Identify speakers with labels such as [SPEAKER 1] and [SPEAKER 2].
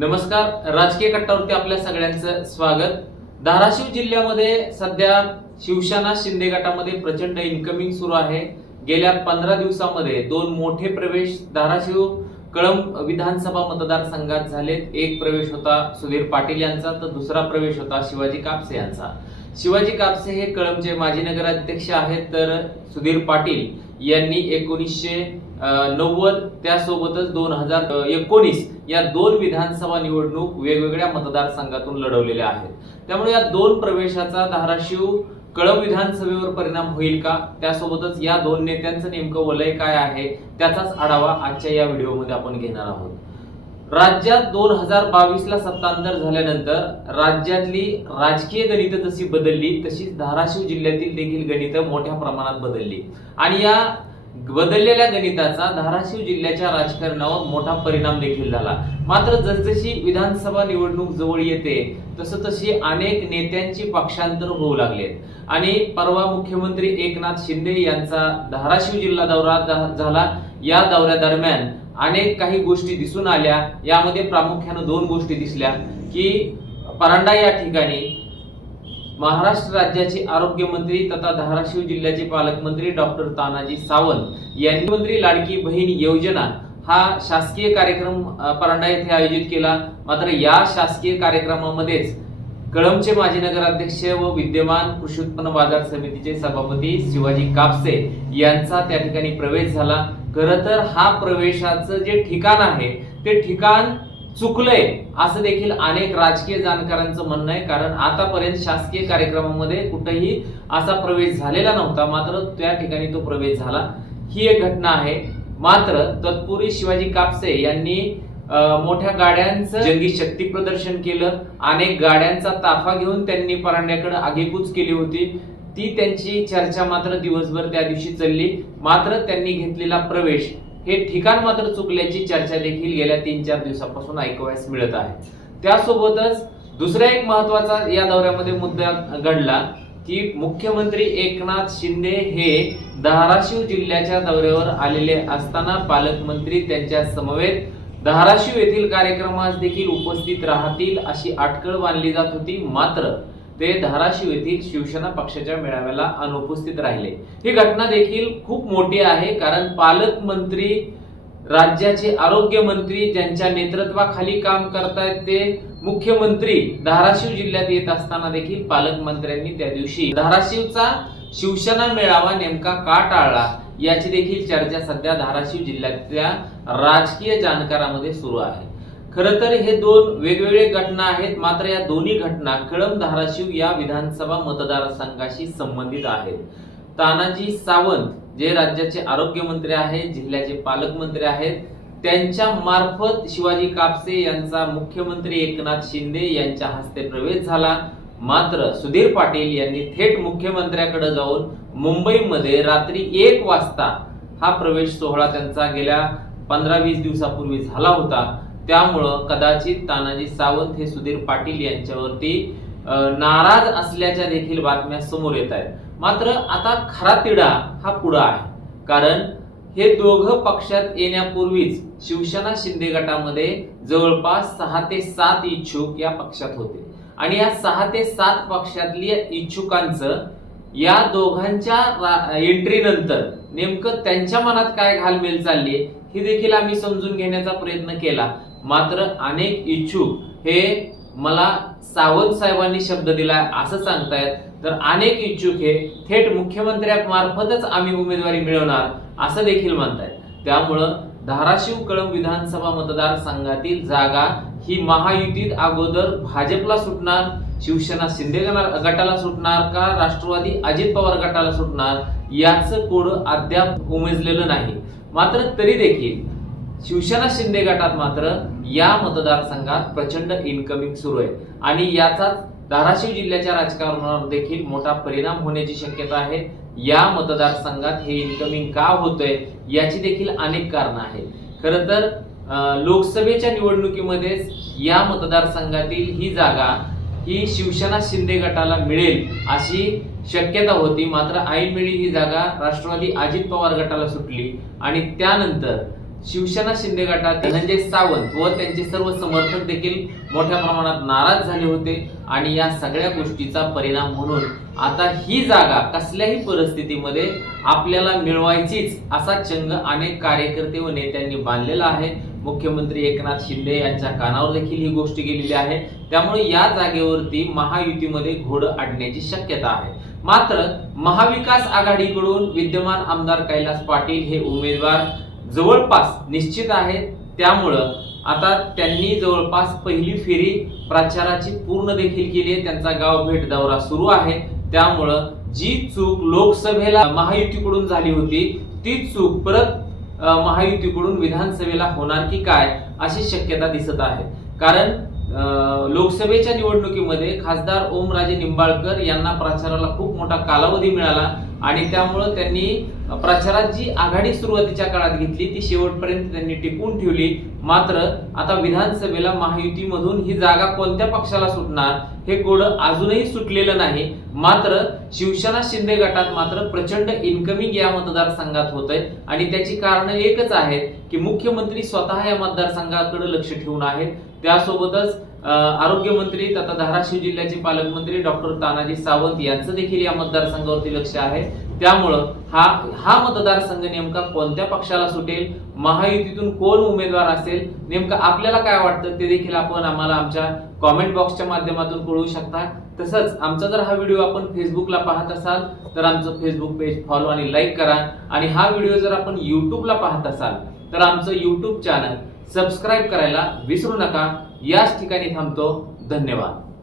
[SPEAKER 1] नमस्कार. राजकीय कट्टावरती आपल्या सगळ्यांचं स्वागत. धाराशिव जिल्ह्यामध्ये सध्या शिवसेना शिंदे गटामध्ये प्रचंड इन्कमिंग सुरू आहे. गेल्या पंधरा दिवसामध्ये दोन मोठे प्रवेश धाराशिव कळंब विधानसभा मतदारसंघात झालेत. एक प्रवेश होता सुधीर पाटील यांचा तर दुसरा प्रवेश होता शिवाजी कापसे यांचा. शिवाजी कापसे हे कळंबचे माजी नगराध्यक्ष आहेत तर सुधीर पाटील यांनी एकोणीसशे नव्वद त्यासोबतच दोन हजार एकोणीस या दोन विधानसभा निवडणूक वेगवेगळ्या मतदारसंघातून लढवलेल्या आहेत. त्यामुळे या दोन प्रवेशाचा धाराशिव कळम विधानसभेवर परिणाम होईल का? त्यासोबतच या दोन नेत्यांचं नेमकं वलय काय आहे? त्याचाच आढावा आजच्या या व्हिडिओमध्ये आपण घेणार आहोत. राज्यात दोन हजार बावीस ला सत्तांतर झाल्यानंतर राज्यातली राजकीय गणितं जशी बदलली तशीच धाराशिव जिल्ह्यातील देखील गणितं मोठ्या प्रमाणात बदलली. आणि या बदललेल्या गणिताचा धाराशिव जिल्ह्याच्या राजकारणावर मोठा परिणाम देखील झाला. मात्र जसजशी विधानसभा निवडणूक जवळ येते तसं तशी अनेक नेत्यांची पक्षांतर होऊ लागलेत आणि परवा मुख्यमंत्री एकनाथ शिंदे यांचा धाराशिव जिल्हा दौरा झाला. या दौऱ्यादरम्यान अनेक काही गोष्टी दिसून आल्या. यामध्ये प्रामुख्यानं दोन गोष्टी दिसल्या की परांडा या ठिकाणी महाराष्ट्र राज्याचे आरोग्यमंत्री तथा धाराशिव जिल्ह्याचे पालकमंत्री डॉक्टर तानाजी सावंत यांनी मंत्री लाडकी बहीण योजना हा शासकीय कार्यक्रम परांडा येथे आयोजित केला. मात्र या शासकीय कार्यक्रमामध्येच कळमचे माजी नगराध्यक्ष व विद्यमान कृषी उत्पन्न बाजार समितीचे सभापती शिवाजी कापसे यांचा त्या ठिकाणी प्रवेश झाला. खर तर हा प्रवेशाचं जे ठिकाण आहे ते ठिकाण चुकलंय असं देखील अनेक राजकीय जाणकारांचं म्हणणं आहे. कारण आतापर्यंत शासकीय कार्यक्रमामध्ये कुठेही असा प्रवेश झालेला नव्हता. मात्र त्या ठिकाणी तो प्रवेश झाला. ही एक घटना आहे. मात्र तत्पूर्वी शिवाजी कापसे यांनी मोठ्या गाड्यांचं जंगी शक्ती प्रदर्शन केलं. अनेक गाड्यांचा ताफा घेऊन त्यांनी परांड्याकडे आगेकूच केली होती. ती त्यांची चर्चा मात्र दिवसभर त्या दिवशी चालली. मात्र त्यांनी घेतलेला प्रवेश हे ठिकाण मात्र चुकल्याची चर्चा देखील गेल्या तीन चार दिवसापासून ऐकवायस मिळत आहे. त्यासोबतच दुसरा एक महत्त्वाचा या दौऱ्यामध्ये मुद्दा घडला की मुख्यमंत्री एकनाथ शिंदे हे धाराशिव जिल्ह्याच्या दौऱ्यावर आलेले असताना पालकमंत्री त्यांच्या समवेत धाराशिव येथील कार्यक्रमास देखील उपस्थित राहतील अशी अटकळ बांधली जात होती. मात्र ते धाराशिव येथील शिवसेना पक्षाच्या मेळाव्याला अनुपस्थित राहिले. ही घटना देखील खूप मोठी आहे कारण पालकमंत्री राज्याचे आरोग्य मंत्री ज्यांच्या नेतृत्वाखाली काम करतायत ते मुख्यमंत्री धाराशिव जिल्ह्यात येत असताना देखील पालकमंत्र्यांनी त्या दिवशी धाराशिवचा शिवसेना मेळावा नेमका का टाळला? याची देखील चर्चा सध्या धाराशिव जिल्ह्यातल्या राजकीय जाणकारामध्ये सुरू आहे. खर तर हे दोन वेगवेगळे घटना आहेत मात्र या दोन्ही घटना कळंब धाराशिव या विधानसभा मतदारसंघाशी संबंधित आहेत. तानाजी सावंत जे राज्याचे आरोग्यमंत्री आहेत जिल्ह्याचे पालकमंत्री आहेत त्यांच्या मार्फत शिवाजी कापसे यांचा मुख्यमंत्री एकनाथ शिंदे यांच्या हस्ते प्रवेश झाला. मात्र सुधीर पाटील यांनी थेट मुख्यमंत्र्याकडे जाऊन मुंबईमध्ये रात्री एक वाजता हा प्रवेश सोहळा त्यांचा गेल्या पंधरा वीस दिवसापूर्वी झाला होता. त्यामुळं कदाचित तानाजी सावंत हे सुधीर पाटील यांच्यावरती नाराज असल्याच्या देखील बातम्या समोर येत आहेत. मात्र आता खरा तिढा हा पुढा आहे. कारण हे दोघं पक्षात येण्यापूर्वीच शिवसेना शिंदे गटामध्ये जवळपास सहा ते सात इच्छुक या पक्षात होते. आणि या सहा ते सात पक्षातल्या इच्छुकांचं या दोघांच्या एंट्री नंतर नेमकं त्यांच्या मनात काय घालमेल चालली ही देखील आम्ही समजून घेण्याचा प्रयत्न केला. मात्र अनेक इच्छुक हे मला सावंत साहेबांनी शब्द दिला असं सांगतायत. तर अनेक इच्छुक हे थेट मुख्यमंत्र्यामार्फतच आम्ही उमेदवारी मिळवणार असं देखील म्हणतायत. त्यामुळं धाराशिव कळंब विधानसभा मतदारसंघातील जागा ही महायुतीत अगोदर भाजपला सुटणार शिवसेना शिंदे गटाला सुटणार का? राष्ट्रवादी अजित पवार गटाला सुटणार? याचं कोड अद्याप उमेजलेलं नाही. मात्र तरी देखील शिवसेना शिंदे गटात मात्र या मतदारसंघात प्रचंड इन्कमिंग सुरू आहे. आणि याचाच धाराशिव जिल्ह्याच्या राजकारणावर देखील मोठा परिणाम होण्याची शक्यता आहे. या मतदारसंघात हे इन्कमिंग का होतंय याची देखील अनेक कारणं आहेत. खर तर लोकसभेच्या निवडणुकीमध्येच या मतदारसंघातील ही जागा ही शिवसेना शिंदे गटाला मिळेल अशी शक्यता होती. मात्र ऐनवेळी ही जागा राष्ट्रवादी अजित पवार गटाला सुटली. आणि त्यानंतर शिवसेना शिंदे गटात धनंजय सावंत व त्यांचे सर्व समर्थक देखील मोठ्या प्रमाणात नाराज झाले होते. आणि या सगळ्या गोष्टीचा परिणाम म्हणून आता ही जागा कसल्याही परिस्थितीमध्ये आपल्याला मिळवायचीच असा चंग अनेक कार्यकर्ते व नेत्यांनी बांधलेला आहे. मुख्यमंत्री एकनाथ शिंदे यांच्या कानावर देखील ही गोष्ट गेलेली आहे. त्यामुळे या जागेवरती महायुतीमध्ये घोड आणण्याची शक्यता आहे. मात्र महाविकास आघाडीकडून विद्यमान आमदार कैलास पाटील हे उमेदवार जवळपास निश्चित आहेत. त्यामुळं आता त्यांनी जवळपास पहिली फेरी प्रचाराची पूर्ण देखील केली आहे. त्यांचा गाव भेट दौरा सुरू आहे. त्यामुळं जी चूक लोकसभेला महायुतीकडून झाली होती ती चूक परत महायुतीकडून विधानसभेला होणार की काय अशी शक्यता दिसत आहे. कारण लोकसभेच्या निवडणुकीमध्ये खासदार ओमराजे निंबाळकर यांना प्रचाराला खूप मोठा कालावधी मिळाला. आणि त्यामुळं त्यांनी प्रचारात जी आघाडी सुरुवातीच्या काळात घेतली ती शेवटपर्यंत त्यांनी टिकून ठेवली. मात्र आता विधानसभेला महायुतीमधून ही जागा कोणत्या पक्षाला सुटणार हे कोड अजूनही सुटलेलं नाही. मात्र शिवसेना शिंदे गटात मात्र प्रचंड इन्कमिंग या मतदारसंघात होत आहे आणि त्याची कारण एकच आहेत की मुख्यमंत्री स्वतः या मतदारसंघाकडे लक्ष ठेवून आहेत. त्यासोबतच आरोग्यमंत्री तथा धाराशिव जिल्ह्याचे पालकमंत्री डॉक्टर तानाजी सावंत यांचं देखील या मतदारसंघावरती लक्ष आहे. त्यामुळं हा हा मतदारसंघ नेमका कोणत्या पक्षाला सुटेल? महायुतीतून कोण उमेदवार असेल? नेमकं आपल्याला काय वाटतं ते देखील आपण आम्हाला आमच्या कॉमेंट बॉक्सच्या माध्यमातून कळवू शकता. तसंच आमचा जर हा व्हिडिओ आपण फेसबुकला पाहत असाल तर आमचं फेसबुक पेज फॉलो आणि लाईक करा. आणि हा व्हिडिओ जर आपण युट्यूबला पाहत असाल तर आमचं युट्यूब चॅनल सबस्क्राईब करायला विसरू नका. याच ठिकाणी थांबतो. धन्यवाद.